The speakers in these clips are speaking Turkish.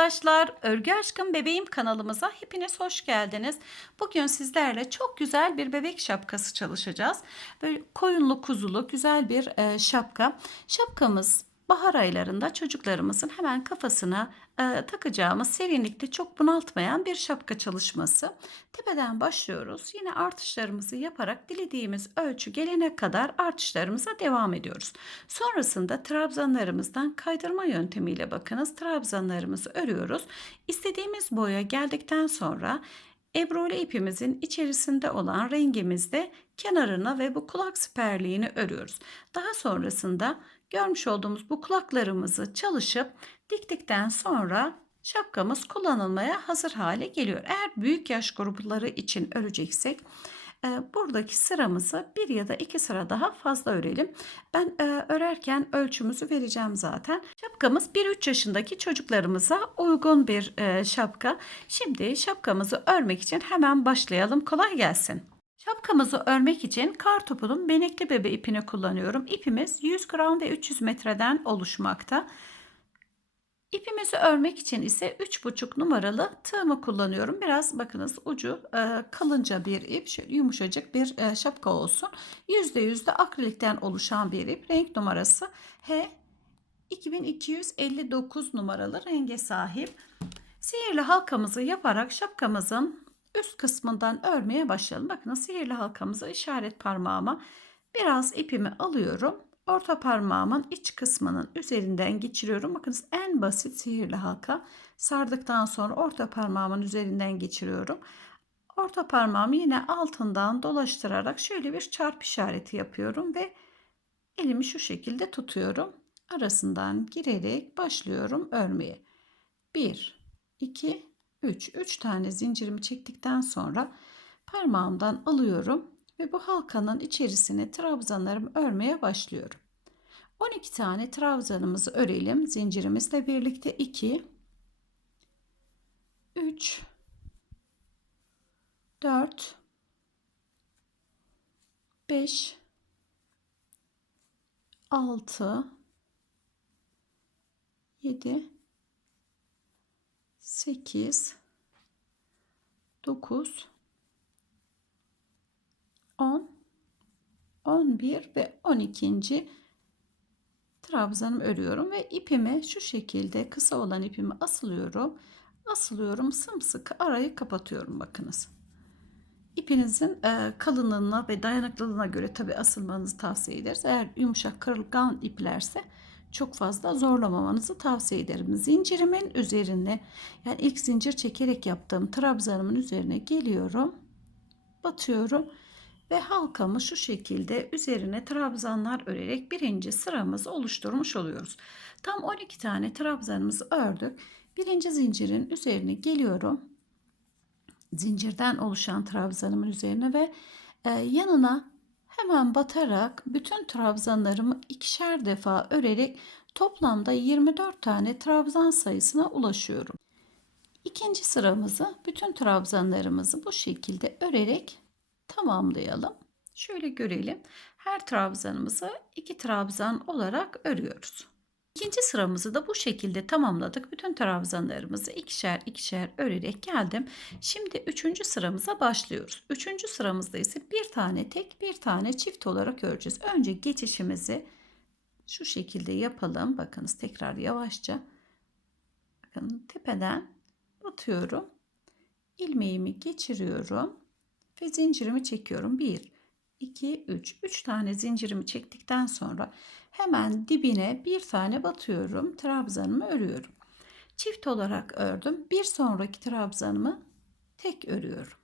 arkadaşlar. Örgü Aşkım Bebeğim kanalımıza hepiniz hoş geldiniz. Bugün sizlerle çok güzel bir bebek şapkası çalışacağız. Böyle koyunlu kuzulu güzel bir e, şapka. Şapkamız bahar aylarında çocuklarımızın hemen kafasına e, takacağımız serinlikte çok bunaltmayan bir şapka çalışması. Tepeden başlıyoruz. Yine artışlarımızı yaparak dilediğimiz ölçü gelene kadar artışlarımıza devam ediyoruz. Sonrasında trabzanlarımızdan kaydırma yöntemiyle bakınız trabzanlarımızı örüyoruz. İstediğimiz boya geldikten sonra Ebrole ipimizin içerisinde olan rengimizde kenarına ve bu kulak siperliğini örüyoruz. Daha sonrasında görmüş olduğumuz bu kulaklarımızı çalışıp diktikten sonra şapkamız kullanılmaya hazır hale geliyor. Eğer büyük yaş grupları için öreceksek e, buradaki sıramızı bir ya da iki sıra daha fazla örelim. Ben e, örerken ölçümüzü vereceğim zaten. Şapkamız 1-3 yaşındaki çocuklarımıza uygun bir e, şapka. Şimdi şapkamızı örmek için hemen başlayalım. Kolay gelsin. Şapkamızı örmek için kar topunun benekli bebe ipini kullanıyorum. İpimiz 100 gram ve 300 metreden oluşmakta. İpimizi örmek için ise 3,5 numaralı tığımı kullanıyorum. Biraz bakınız ucu e, kalınca bir ip, şöyle yumuşacık bir e, şapka olsun. %100 de akrilikten oluşan bir ip. Renk numarası H 2259 numaralı renge sahip. Sihirli halkamızı yaparak şapkamızın üst kısmından örmeye başlayalım. Bakın sihirli halkamızı işaret parmağıma biraz ipimi alıyorum. Orta parmağımın iç kısmının üzerinden geçiriyorum. Bakınız en basit sihirli halka sardıktan sonra orta parmağımın üzerinden geçiriyorum. Orta parmağımı yine altından dolaştırarak şöyle bir çarp işareti yapıyorum ve elimi şu şekilde tutuyorum. Arasından girerek başlıyorum örmeye. 1 2 3 3 tane zincirimi çektikten sonra parmağımdan alıyorum ve bu halkanın içerisine trabzanlarımı örmeye başlıyorum. 12 tane trabzanımızı örelim. Zincirimizle birlikte 2 3 4 5 6 7 8 9 10 11 ve 12. trabzanımı örüyorum ve ipimi şu şekilde kısa olan ipimi asılıyorum. Asılıyorum sımsıkı arayı kapatıyorum bakınız. İpinizin e, kalınlığına ve dayanıklılığına göre tabi asılmanızı tavsiye ederiz. Eğer yumuşak kırılgan iplerse çok fazla zorlamamanızı tavsiye ederim. Zincirimin üzerine yani ilk zincir çekerek yaptığım trabzanımın üzerine geliyorum. Batıyorum ve halkamı şu şekilde üzerine trabzanlar örerek birinci sıramızı oluşturmuş oluyoruz. Tam 12 tane trabzanımızı ördük. Birinci zincirin üzerine geliyorum. Zincirden oluşan trabzanımın üzerine ve e, yanına hemen batarak bütün trabzanlarımı ikişer defa örerek toplamda 24 tane trabzan sayısına ulaşıyorum. İkinci sıramızı bütün trabzanlarımızı bu şekilde örerek tamamlayalım. Şöyle görelim. Her trabzanımızı iki trabzan olarak örüyoruz. İkinci sıramızı da bu şekilde tamamladık. Bütün trabzanlarımızı ikişer ikişer örerek geldim. Şimdi üçüncü sıramıza başlıyoruz. Üçüncü sıramızda ise bir tane tek bir tane çift olarak öreceğiz. Önce geçişimizi şu şekilde yapalım. Bakınız tekrar yavaşça. Bakın tepeden batıyorum. ilmeğimi geçiriyorum ve zincirimi çekiyorum. 1 2 3 3 tane zincirimi çektikten sonra hemen dibine bir tane batıyorum. Trabzanımı örüyorum. Çift olarak ördüm. Bir sonraki trabzanımı tek örüyorum.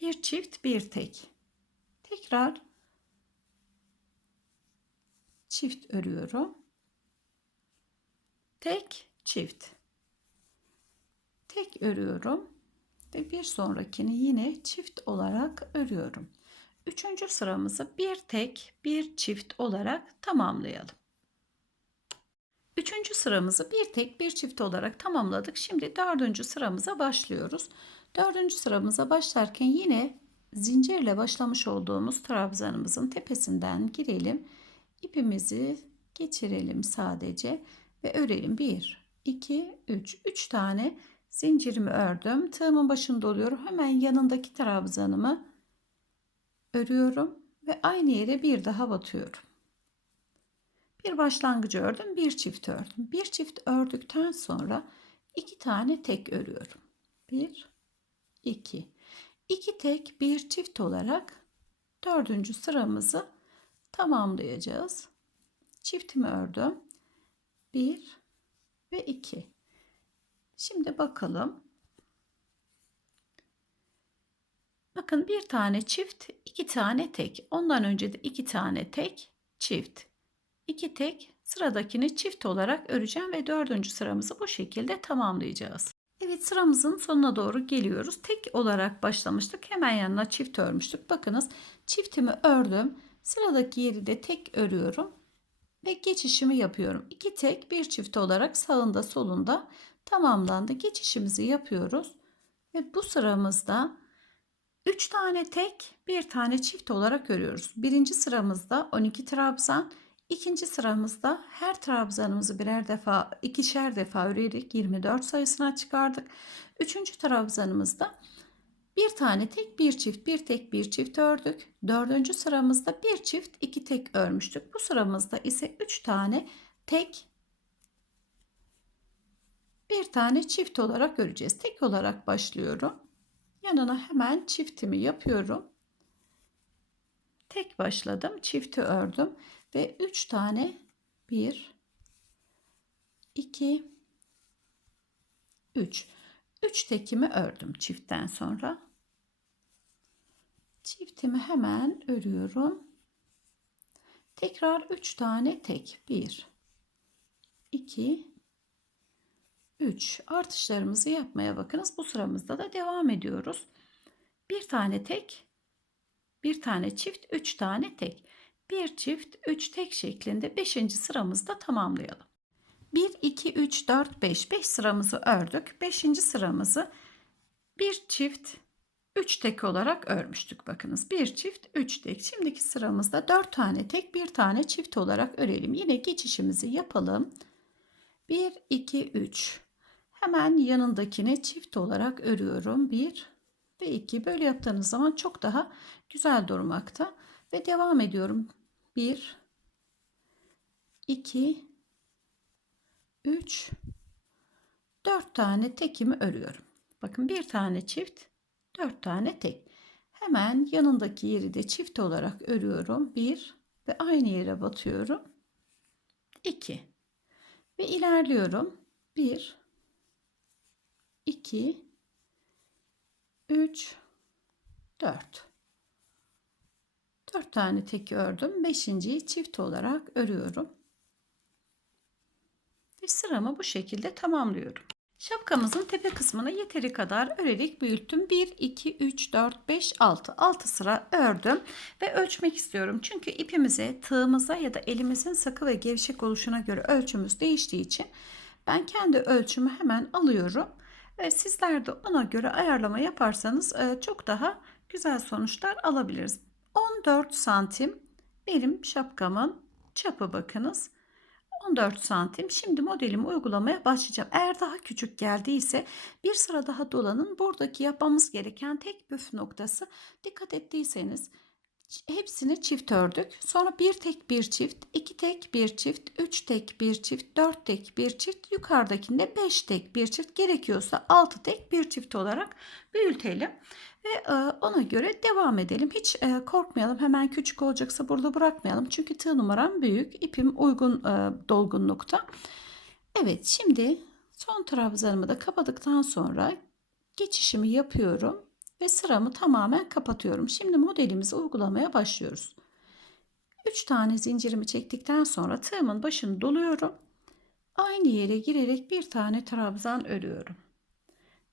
Bir çift, bir tek. Tekrar çift örüyorum. Tek, çift. Tek örüyorum ve bir sonrakini yine çift olarak örüyorum. Üçüncü sıramızı bir tek bir çift olarak tamamlayalım. Üçüncü sıramızı bir tek bir çift olarak tamamladık. Şimdi dördüncü sıramıza başlıyoruz. Dördüncü sıramıza başlarken yine zincirle başlamış olduğumuz trabzanımızın tepesinden girelim. İpimizi geçirelim sadece ve örelim. 1, 2 3 3 tane zincirimi ördüm. Tığımın başını doluyorum. Hemen yanındaki trabzanımı örüyorum ve aynı yere bir daha batıyorum. Bir başlangıcı ördüm, bir çift ördüm. Bir çift ördükten sonra iki tane tek örüyorum. Bir, iki. İki tek, bir çift olarak dördüncü sıramızı tamamlayacağız. Çiftimi ördüm. Bir ve iki. Şimdi bakalım. Bakın bir tane çift, iki tane tek. Ondan önce de iki tane tek, çift. iki tek sıradakini çift olarak öreceğim ve dördüncü sıramızı bu şekilde tamamlayacağız. Evet sıramızın sonuna doğru geliyoruz. Tek olarak başlamıştık. Hemen yanına çift örmüştük. Bakınız çiftimi ördüm. Sıradaki yeri de tek örüyorum. Ve geçişimi yapıyorum. İki tek bir çift olarak sağında solunda tamamlandı. Geçişimizi yapıyoruz. Ve bu sıramızda 3 tane tek, bir tane çift olarak örüyoruz. Birinci sıramızda 12 trabzan, ikinci sıramızda her trabzanımızı birer defa, ikişer defa örerek 24 sayısına çıkardık. Üçüncü trabzanımızda bir tane tek, bir çift, bir tek, bir çift ördük. Dördüncü sıramızda bir çift, iki tek örmüştük. Bu sıramızda ise üç tane tek, bir tane çift olarak öreceğiz. Tek olarak başlıyorum. Yanına hemen çiftimi yapıyorum. Tek başladım, çifti ördüm ve 3 tane 1 2 3 3 tekimi ördüm çiftten sonra. Çiftimi hemen örüyorum. Tekrar 3 tane tek. 1 2 3 artışlarımızı yapmaya bakınız. Bu sıramızda da devam ediyoruz. Bir tane tek, bir tane çift, üç tane tek. Bir çift, üç tek şeklinde 5. sıramızda tamamlayalım. 1, 2, 3, 4, 5. 5 sıramızı ördük. 5. sıramızı bir çift, 3 tek olarak örmüştük. Bakınız bir çift, 3 tek. Şimdiki sıramızda 4 tane tek, bir tane çift olarak örelim. Yine geçişimizi yapalım. 1, 2, 3. Hemen yanındakini çift olarak örüyorum. 1 ve 2. Böyle yaptığınız zaman çok daha güzel durmakta. Ve devam ediyorum. 1 2 3 4 tane tekimi örüyorum. Bakın bir tane çift, 4 tane tek. Hemen yanındaki yeri de çift olarak örüyorum. 1 ve aynı yere batıyorum. 2 ve ilerliyorum. 1 2 3 4 4 tane tek ördüm. 5.yi çift olarak örüyorum. Ve sıramı bu şekilde tamamlıyorum. Şapkamızın tepe kısmını yeteri kadar örerek büyüttüm. 1, 2, 3, 4, 5, 6. 6 sıra ördüm ve ölçmek istiyorum. Çünkü ipimize, tığımıza ya da elimizin sakı ve gevşek oluşuna göre ölçümüz değiştiği için ben kendi ölçümü hemen alıyorum sizler de ona göre ayarlama yaparsanız e, çok daha güzel sonuçlar alabiliriz. 14 santim benim şapkamın çapı bakınız. 14 santim. Şimdi modelimi uygulamaya başlayacağım. Eğer daha küçük geldiyse bir sıra daha dolanın. Buradaki yapmamız gereken tek püf noktası dikkat ettiyseniz hepsini çift ördük. Sonra bir tek bir çift, iki tek bir çift, üç tek bir çift, dört tek bir çift, yukarıdakinde beş tek bir çift gerekiyorsa altı tek bir çift olarak büyütelim. Ve e, ona göre devam edelim. Hiç e, korkmayalım. Hemen küçük olacaksa burada bırakmayalım. Çünkü tığ numaram büyük. ipim uygun e, dolgunlukta. Evet şimdi son trabzanımı da kapadıktan sonra geçişimi yapıyorum ve sıramı tamamen kapatıyorum. Şimdi modelimizi uygulamaya başlıyoruz. 3 tane zincirimi çektikten sonra tığımın başını doluyorum. Aynı yere girerek bir tane trabzan örüyorum.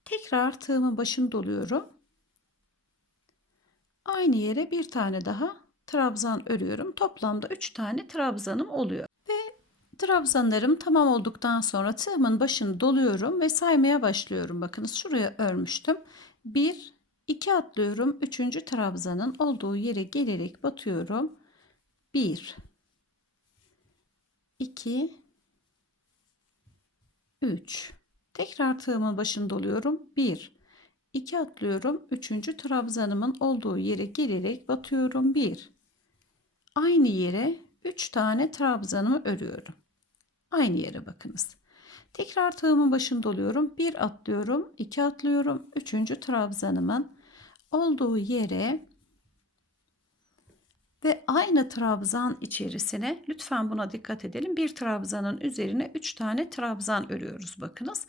Tekrar tığımın başını doluyorum. Aynı yere bir tane daha trabzan örüyorum. Toplamda 3 tane trabzanım oluyor. Ve trabzanlarım tamam olduktan sonra tığımın başını doluyorum ve saymaya başlıyorum. Bakınız şuraya örmüştüm. 1 2 atlıyorum. 3. trabzanın olduğu yere gelerek batıyorum. 1 2 3 tekrar tığımın başını doluyorum 1 2 atlıyorum 3. trabzanımın olduğu yere gelerek batıyorum 1 aynı yere 3 tane trabzanımı örüyorum aynı yere bakınız tekrar tığımın başını doluyorum 1 atlıyorum 2 atlıyorum 3. trabzanımın olduğu yere ve aynı trabzan içerisine lütfen buna dikkat edelim. Bir trabzanın üzerine 3 tane trabzan örüyoruz bakınız.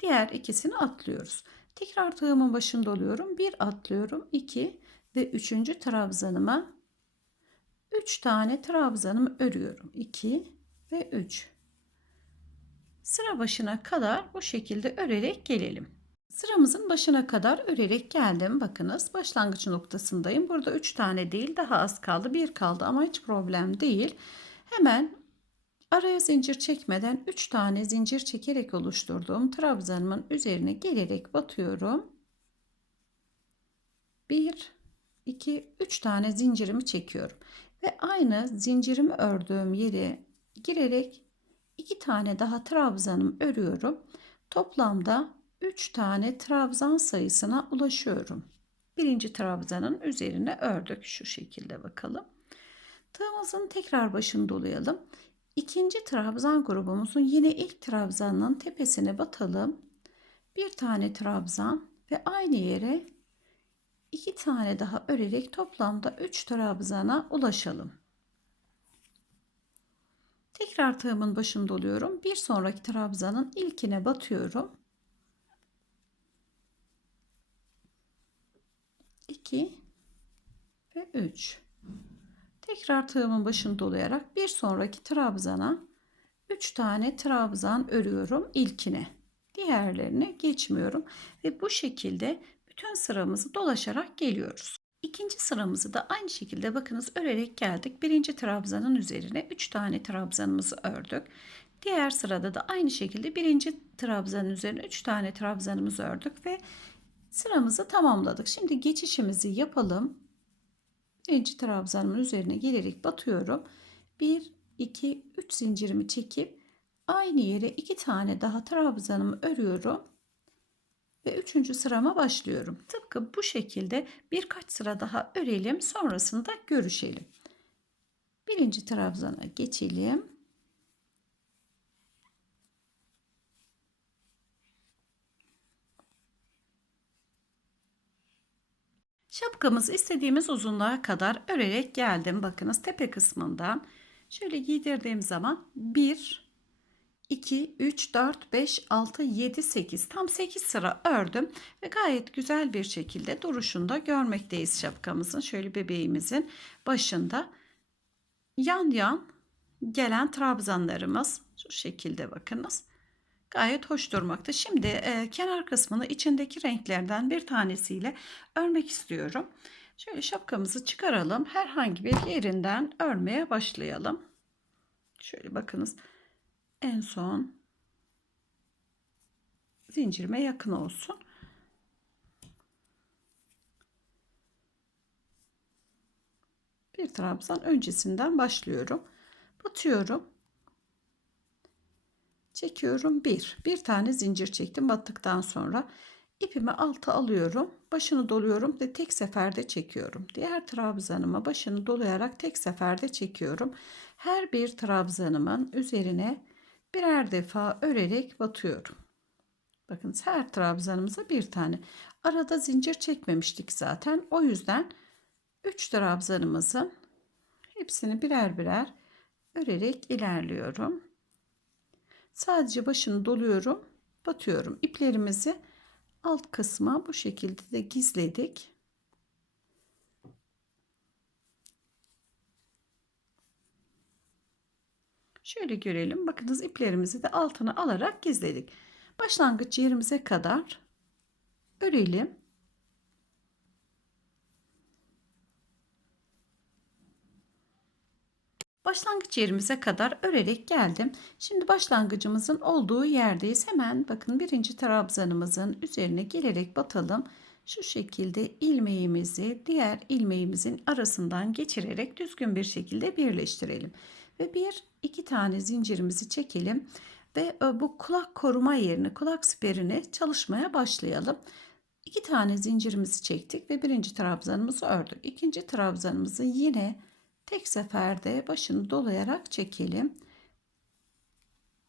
Diğer ikisini atlıyoruz. Tekrar tığımın başında oluyorum. Bir atlıyorum. 2 ve 3. trabzanıma 3 tane trabzanımı örüyorum. 2 ve 3. Sıra başına kadar bu şekilde örerek gelelim. Sıramızın başına kadar örerek geldim. Bakınız başlangıç noktasındayım. Burada 3 tane değil daha az kaldı. 1 kaldı ama hiç problem değil. Hemen araya zincir çekmeden 3 tane zincir çekerek oluşturduğum trabzanımın üzerine gelerek batıyorum. 1 2 3 tane zincirimi çekiyorum ve aynı zincirimi ördüğüm yere girerek 2 tane daha trabzanım örüyorum. Toplamda 3 tane trabzan sayısına ulaşıyorum. Birinci trabzanın üzerine ördük. Şu şekilde bakalım. Tığımızın tekrar başını dolayalım. İkinci trabzan grubumuzun yine ilk trabzanın tepesine batalım. Bir tane trabzan ve aynı yere iki tane daha örerek toplamda 3 trabzana ulaşalım. Tekrar tığımın başını doluyorum. Bir sonraki trabzanın ilkine batıyorum. 2 ve 3. Tekrar tığımın başını dolayarak bir sonraki trabzana 3 tane trabzan örüyorum ilkine. Diğerlerine geçmiyorum ve bu şekilde bütün sıramızı dolaşarak geliyoruz. İkinci sıramızı da aynı şekilde bakınız örerek geldik. Birinci trabzanın üzerine 3 tane trabzanımızı ördük. Diğer sırada da aynı şekilde birinci trabzanın üzerine 3 tane trabzanımızı ördük ve Sıramızı tamamladık. Şimdi geçişimizi yapalım. Birinci trabzanımın üzerine gelerek batıyorum. 1, 2, 3 zincirimi çekip aynı yere 2 tane daha trabzanımı örüyorum. Ve üçüncü sırama başlıyorum. Tıpkı bu şekilde birkaç sıra daha örelim. Sonrasında görüşelim. Birinci trabzana geçelim. Şapkamızı istediğimiz uzunluğa kadar örerek geldim. Bakınız tepe kısmından şöyle giydirdiğim zaman 1, 2, 3, 4, 5, 6, 7, 8 tam 8 sıra ördüm ve gayet güzel bir şekilde duruşunda görmekteyiz şapkamızın. Şöyle bebeğimizin başında yan yan gelen trabzanlarımız şu şekilde bakınız gayet hoş durmakta. Şimdi e, kenar kısmını içindeki renklerden bir tanesiyle örmek istiyorum. Şöyle şapkamızı çıkaralım. Herhangi bir yerinden örmeye başlayalım. Şöyle bakınız. En son zincirime yakın olsun. Bir trabzan öncesinden başlıyorum. Batıyorum. Çekiyorum. Bir. Bir tane zincir çektim battıktan sonra. İpimi alta alıyorum. Başını doluyorum ve tek seferde çekiyorum. Diğer trabzanıma başını dolayarak tek seferde çekiyorum. Her bir trabzanımın üzerine birer defa örerek batıyorum bakın her trabzanımıza bir tane arada zincir çekmemiştik zaten o yüzden 3 trabzanımızın hepsini birer birer örerek ilerliyorum Sadece başını doluyorum, batıyorum. İplerimizi alt kısma bu şekilde de gizledik. Şöyle görelim. Bakınız iplerimizi de altına alarak gizledik. Başlangıç yerimize kadar örelim. Başlangıç yerimize kadar örerek geldim. Şimdi başlangıcımızın olduğu yerdeyiz. Hemen bakın birinci trabzanımızın üzerine gelerek batalım. Şu şekilde ilmeğimizi diğer ilmeğimizin arasından geçirerek düzgün bir şekilde birleştirelim. Ve bir iki tane zincirimizi çekelim. ve e, bu kulak koruma yerini, kulak siperini çalışmaya başlayalım. İki tane zincirimizi çektik ve birinci trabzanımızı ördük. İkinci trabzanımızı yine tek seferde başını dolayarak çekelim.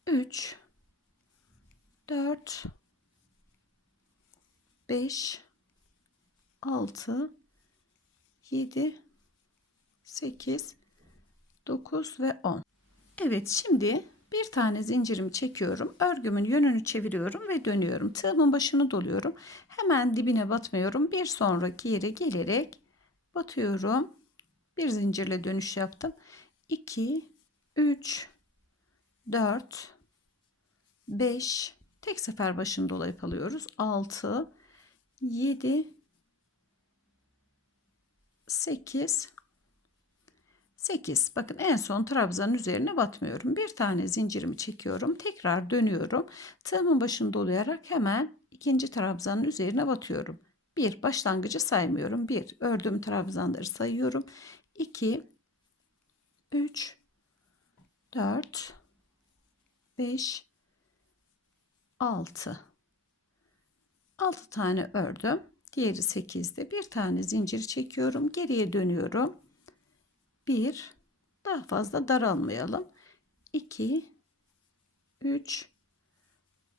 3 4 5 6 7 8 9 ve 10 Evet şimdi bir tane zincirimi çekiyorum örgümün yönünü çeviriyorum ve dönüyorum. Tığımın başını doluyorum. Hemen dibine batmıyorum. Bir sonraki yere gelerek batıyorum. Bir zincirle dönüş yaptım. 2 3 4 5 tek sefer başını dolayıp alıyoruz. 6 7 8 8 bakın en son trabzanın üzerine batmıyorum. Bir tane zincirimi çekiyorum. Tekrar dönüyorum. Tığımın başını dolayarak hemen ikinci trabzanın üzerine batıyorum. Bir başlangıcı saymıyorum. Bir ördüğüm trabzanları sayıyorum. 2 3 4 5 6 6 tane ördüm. Diğeri 8'de bir tane zincir çekiyorum. Geriye dönüyorum 1 daha fazla daralmayalım. 2 3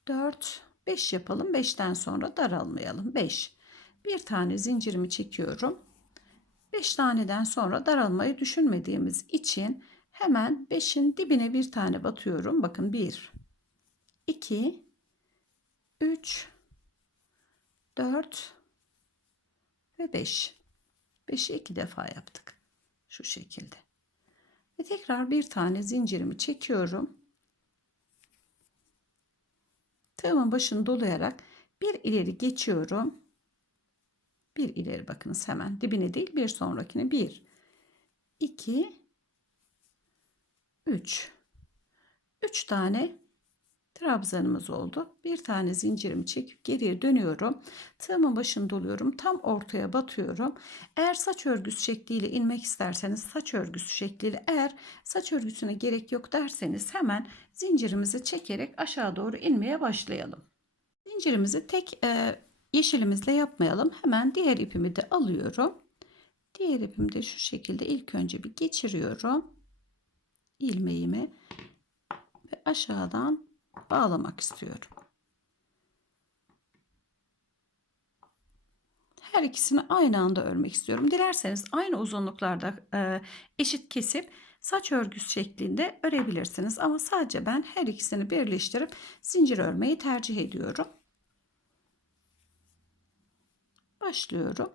4 5 yapalım. 5'ten sonra daralmayalım. 5 bir tane zincirimi çekiyorum. 5 taneden sonra daralmayı düşünmediğimiz için hemen 5'in dibine bir tane batıyorum. Bakın 1 2 3 4 ve 5 5'i iki defa yaptık şu şekilde. Ve tekrar bir tane zincirimi çekiyorum. Tığımın başını dolayarak bir ileri geçiyorum. Bir ileri bakınız hemen. Dibine değil bir sonrakine. 1 2 3 3 tane trabzanımız oldu. Bir tane zincirimi çekip geriye dönüyorum. Tığımın başını doluyorum. Tam ortaya batıyorum. Eğer saç örgüsü şekliyle inmek isterseniz saç örgüsü şekliyle eğer saç örgüsüne gerek yok derseniz hemen zincirimizi çekerek aşağı doğru inmeye başlayalım. Zincirimizi tek e, yeşilimizle yapmayalım. Hemen diğer ipimi de alıyorum. Diğer ipimi de şu şekilde ilk önce bir geçiriyorum. ilmeğimi ve aşağıdan bağlamak istiyorum. Her ikisini aynı anda örmek istiyorum. Dilerseniz aynı uzunluklarda e, eşit kesip saç örgüsü şeklinde örebilirsiniz. Ama sadece ben her ikisini birleştirip zincir örmeyi tercih ediyorum. Başlıyorum.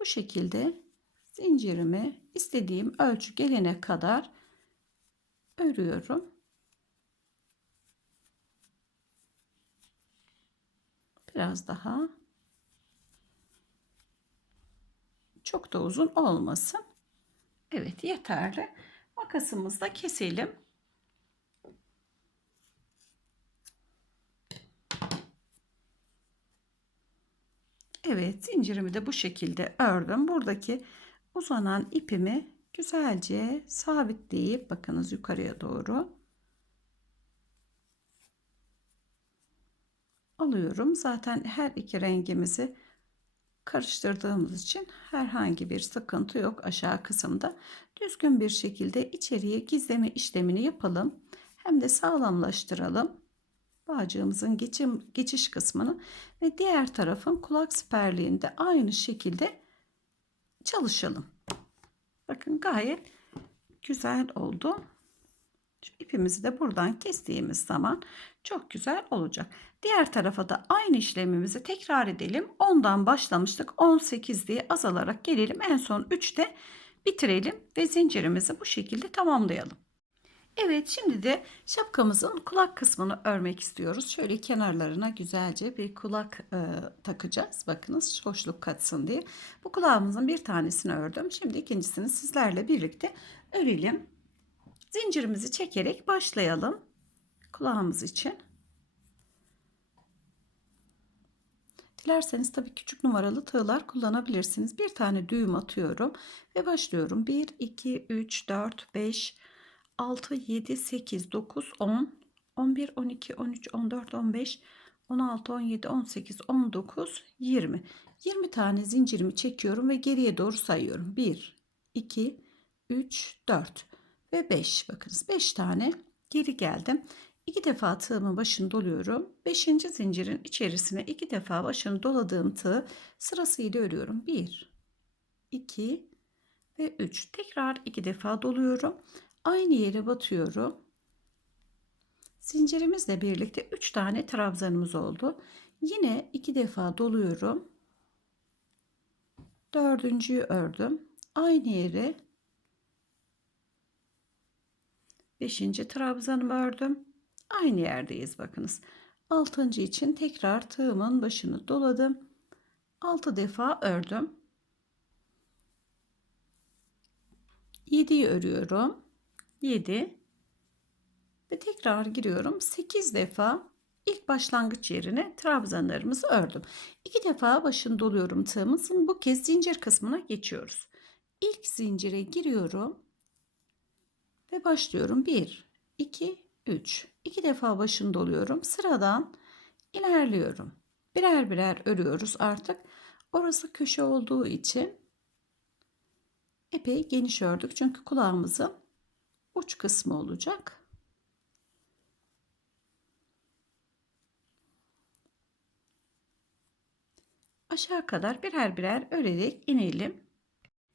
Bu şekilde zincirimi istediğim ölçü gelene kadar örüyorum. Biraz daha çok da uzun olmasın. Evet yeterli. Makasımızla keselim. Evet zincirimi de bu şekilde ördüm. Buradaki uzanan ipimi güzelce sabitleyip bakınız yukarıya doğru alıyorum. Zaten her iki rengimizi karıştırdığımız için herhangi bir sıkıntı yok aşağı kısımda. Düzgün bir şekilde içeriye gizleme işlemini yapalım. Hem de sağlamlaştıralım. Bağcığımızın geçim, geçiş kısmını ve diğer tarafın kulak siperliğinde aynı şekilde çalışalım. Bakın gayet güzel oldu. Şu ipimizi de buradan kestiğimiz zaman çok güzel olacak. Diğer tarafa da aynı işlemimizi tekrar edelim. 10'dan başlamıştık. 18 diye azalarak gelelim. En son 3'te bitirelim ve zincirimizi bu şekilde tamamlayalım. Evet şimdi de şapkamızın kulak kısmını örmek istiyoruz. Şöyle kenarlarına güzelce bir kulak e, takacağız. Bakınız hoşluk katsın diye. Bu kulağımızın bir tanesini ördüm. Şimdi ikincisini sizlerle birlikte örelim. Zincirimizi çekerek başlayalım. Kulağımız için. Dilerseniz tabii küçük numaralı tığlar kullanabilirsiniz. Bir tane düğüm atıyorum ve başlıyorum. 1, 2, 3, 4, 5, 6, 7, 8, 9, 10, 11, 12, 13, 14, 15, 16, 17, 18, 19, 20. 20 tane zincirimi çekiyorum ve geriye doğru sayıyorum. 1, 2, 3, 4 ve 5. Bakınız 5 tane geri geldim. 2 defa tığımın başını doluyorum. 5. zincirin içerisine 2 defa başını doladığım tığ sırasıyla örüyorum. 1, 2 ve 3. Tekrar 2 defa doluyorum. Aynı yere batıyorum. Zincirimizle birlikte 3 tane trabzanımız oldu. Yine 2 defa doluyorum. Dördüncüyü ördüm. Aynı yere 5. trabzanımı ördüm. Aynı yerdeyiz bakınız. 6. için tekrar tığımın başını doladım. 6 defa ördüm. 7'yi örüyorum. 7 ve tekrar giriyorum. 8 defa ilk başlangıç yerine trabzanlarımızı ördüm. 2 defa başını doluyorum tığımızın. Bu kez zincir kısmına geçiyoruz. İlk zincire giriyorum ve başlıyorum. 1 2 3 2 defa başını doluyorum. Sıradan ilerliyorum. Birer birer örüyoruz artık. Orası köşe olduğu için epey geniş ördük. Çünkü kulağımızın uç kısmı olacak. Aşağı kadar birer birer örerek inelim.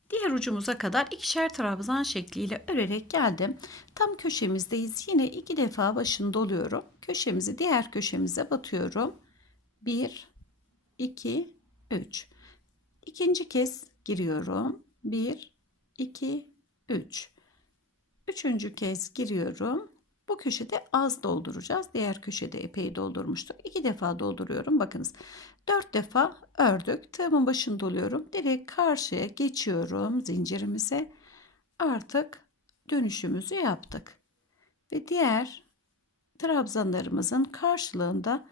Diğer ucumuza kadar ikişer trabzan şekliyle örerek geldim. Tam köşemizdeyiz. Yine iki defa başını doluyorum. Köşemizi diğer köşemize batıyorum. 1 2 3 İkinci kez giriyorum. 1 2 3 Üçüncü kez giriyorum. Bu köşede az dolduracağız. Diğer köşede epey doldurmuştuk. İki defa dolduruyorum. Bakınız 4 defa ördük. Tığımın başını doluyorum. Direkt karşıya geçiyorum zincirimize. Artık dönüşümüzü yaptık. Ve diğer trabzanlarımızın karşılığında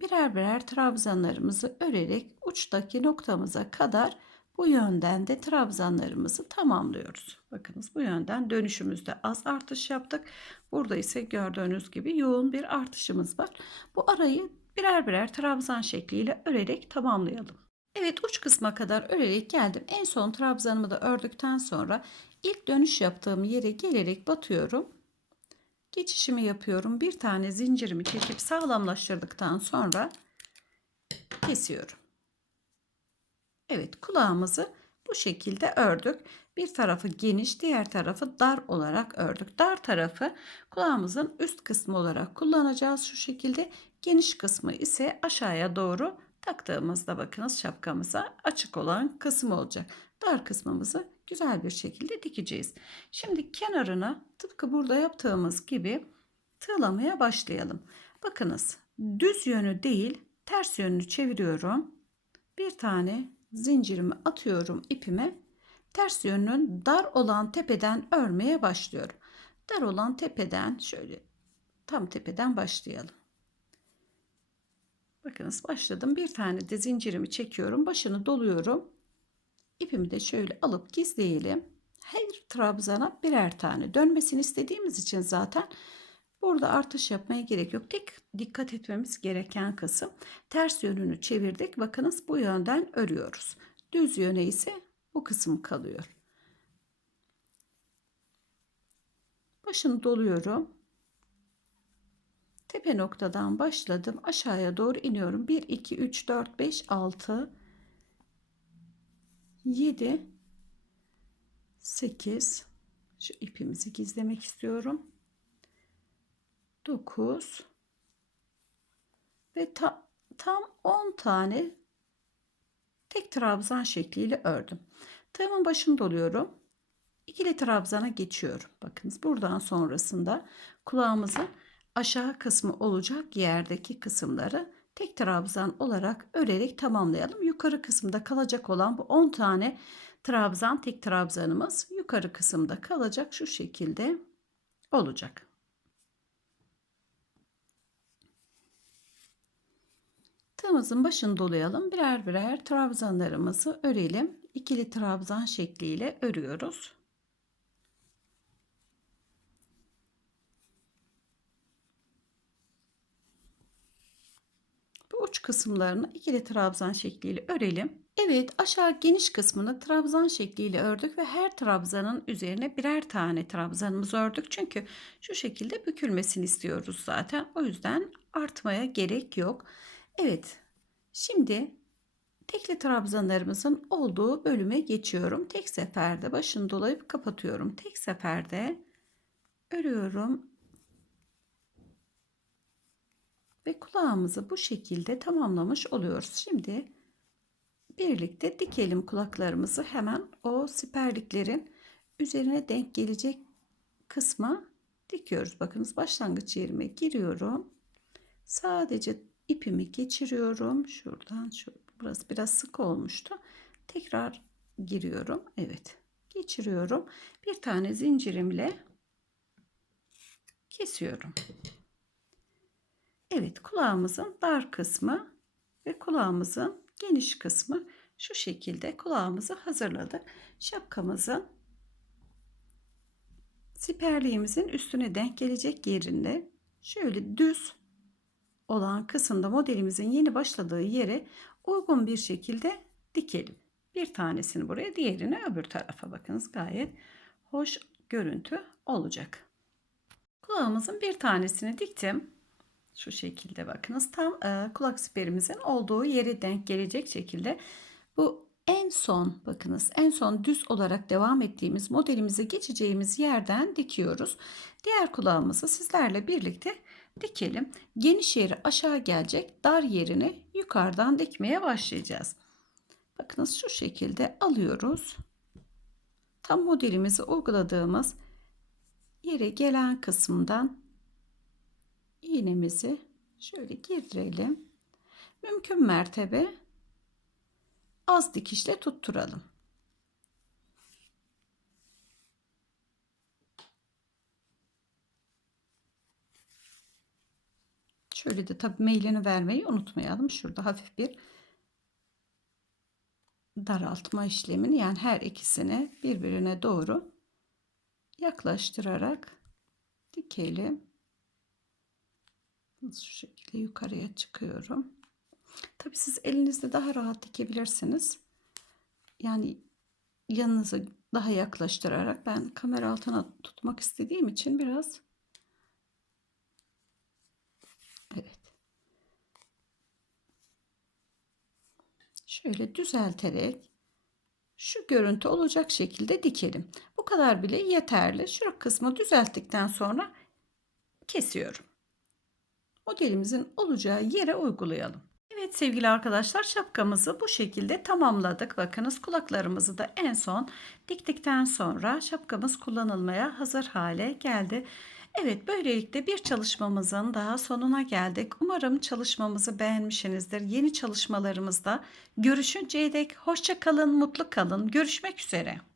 birer birer trabzanlarımızı örerek uçtaki noktamıza kadar bu yönden de trabzanlarımızı tamamlıyoruz. Bakınız bu yönden dönüşümüzde az artış yaptık. Burada ise gördüğünüz gibi yoğun bir artışımız var. Bu arayı birer birer trabzan şekliyle örerek tamamlayalım. Evet uç kısma kadar örerek geldim. En son trabzanımı da ördükten sonra ilk dönüş yaptığım yere gelerek batıyorum. Geçişimi yapıyorum. Bir tane zincirimi çekip sağlamlaştırdıktan sonra kesiyorum. Evet kulağımızı bu şekilde ördük. Bir tarafı geniş, diğer tarafı dar olarak ördük. Dar tarafı kulağımızın üst kısmı olarak kullanacağız şu şekilde. Geniş kısmı ise aşağıya doğru taktığımızda bakınız şapkamıza açık olan kısım olacak. Dar kısmımızı güzel bir şekilde dikeceğiz. Şimdi kenarına tıpkı burada yaptığımız gibi tığlamaya başlayalım. Bakınız düz yönü değil ters yönünü çeviriyorum. Bir tane zincirimi atıyorum ipime. Ters yönünün dar olan tepeden örmeye başlıyorum. Dar olan tepeden şöyle tam tepeden başlayalım. Bakınız başladım. Bir tane de zincirimi çekiyorum. Başını doluyorum. İpimi de şöyle alıp gizleyelim. Her trabzana birer tane dönmesini istediğimiz için zaten burada artış yapmaya gerek yok. Tek dikkat etmemiz gereken kısım ters yönünü çevirdik. Bakınız bu yönden örüyoruz. Düz yöne ise bu kısım kalıyor. Başını doluyorum. Tepe noktadan başladım. Aşağıya doğru iniyorum. 1, 2, 3, 4, 5, 6, 7, 8. Şu ipimizi gizlemek istiyorum. 9 ve ta, tam 10 tane tek trabzan şekliyle ördüm. Tığımın başını doluyorum. İkili trabzana geçiyorum. Bakınız buradan sonrasında kulağımızın aşağı kısmı olacak yerdeki kısımları tek trabzan olarak örerek tamamlayalım. Yukarı kısımda kalacak olan bu 10 tane trabzan tek trabzanımız yukarı kısımda kalacak şu şekilde olacak. Tığımızın başını dolayalım. Birer birer trabzanlarımızı örelim. İkili trabzan şekliyle örüyoruz. Bu uç kısımlarını ikili trabzan şekliyle örelim. Evet aşağı geniş kısmını trabzan şekliyle ördük ve her trabzanın üzerine birer tane trabzanımızı ördük. Çünkü şu şekilde bükülmesini istiyoruz zaten. O yüzden artmaya gerek yok. Evet şimdi tekli trabzanlarımızın olduğu bölüme geçiyorum. Tek seferde başını dolayıp kapatıyorum. Tek seferde örüyorum ve kulağımızı bu şekilde tamamlamış oluyoruz. Şimdi birlikte dikelim kulaklarımızı hemen o siperliklerin üzerine denk gelecek kısma dikiyoruz. Bakınız başlangıç yerime giriyorum. Sadece ipimi geçiriyorum. Şuradan şu burası biraz sık olmuştu. Tekrar giriyorum. Evet. Geçiriyorum. Bir tane zincirimle kesiyorum. Evet kulağımızın dar kısmı ve kulağımızın geniş kısmı şu şekilde kulağımızı hazırladık. Şapkamızın siperliğimizin üstüne denk gelecek yerinde şöyle düz olan kısımda modelimizin yeni başladığı yere uygun bir şekilde dikelim. Bir tanesini buraya diğerini öbür tarafa bakınız gayet hoş görüntü olacak. Kulağımızın bir tanesini diktim. Şu şekilde bakınız tam e, kulak siperimizin olduğu yere denk gelecek şekilde bu en son bakınız en son düz olarak devam ettiğimiz modelimize geçeceğimiz yerden dikiyoruz. Diğer kulağımızı sizlerle birlikte dikelim. Geniş yeri aşağı gelecek dar yerini yukarıdan dikmeye başlayacağız. Bakınız şu şekilde alıyoruz. Tam modelimizi uyguladığımız yere gelen kısımdan iğnemizi şöyle girdirelim. Mümkün mertebe az dikişle tutturalım. Şöyle de tabii meylini vermeyi unutmayalım. Şurada hafif bir daraltma işlemini yani her ikisini birbirine doğru yaklaştırarak dikelim. Şu şekilde yukarıya çıkıyorum. Tabi siz elinizde daha rahat dikebilirsiniz. Yani yanınızı daha yaklaştırarak ben kamera altına tutmak istediğim için biraz Evet. Şöyle düzelterek şu görüntü olacak şekilde dikelim. Bu kadar bile yeterli. Şu kısmı düzelttikten sonra kesiyorum modelimizin olacağı yere uygulayalım. Evet sevgili arkadaşlar şapkamızı bu şekilde tamamladık. Bakınız kulaklarımızı da en son diktikten sonra şapkamız kullanılmaya hazır hale geldi. Evet böylelikle bir çalışmamızın daha sonuna geldik. Umarım çalışmamızı beğenmişsinizdir. Yeni çalışmalarımızda görüşünceye dek hoşça kalın, mutlu kalın. Görüşmek üzere.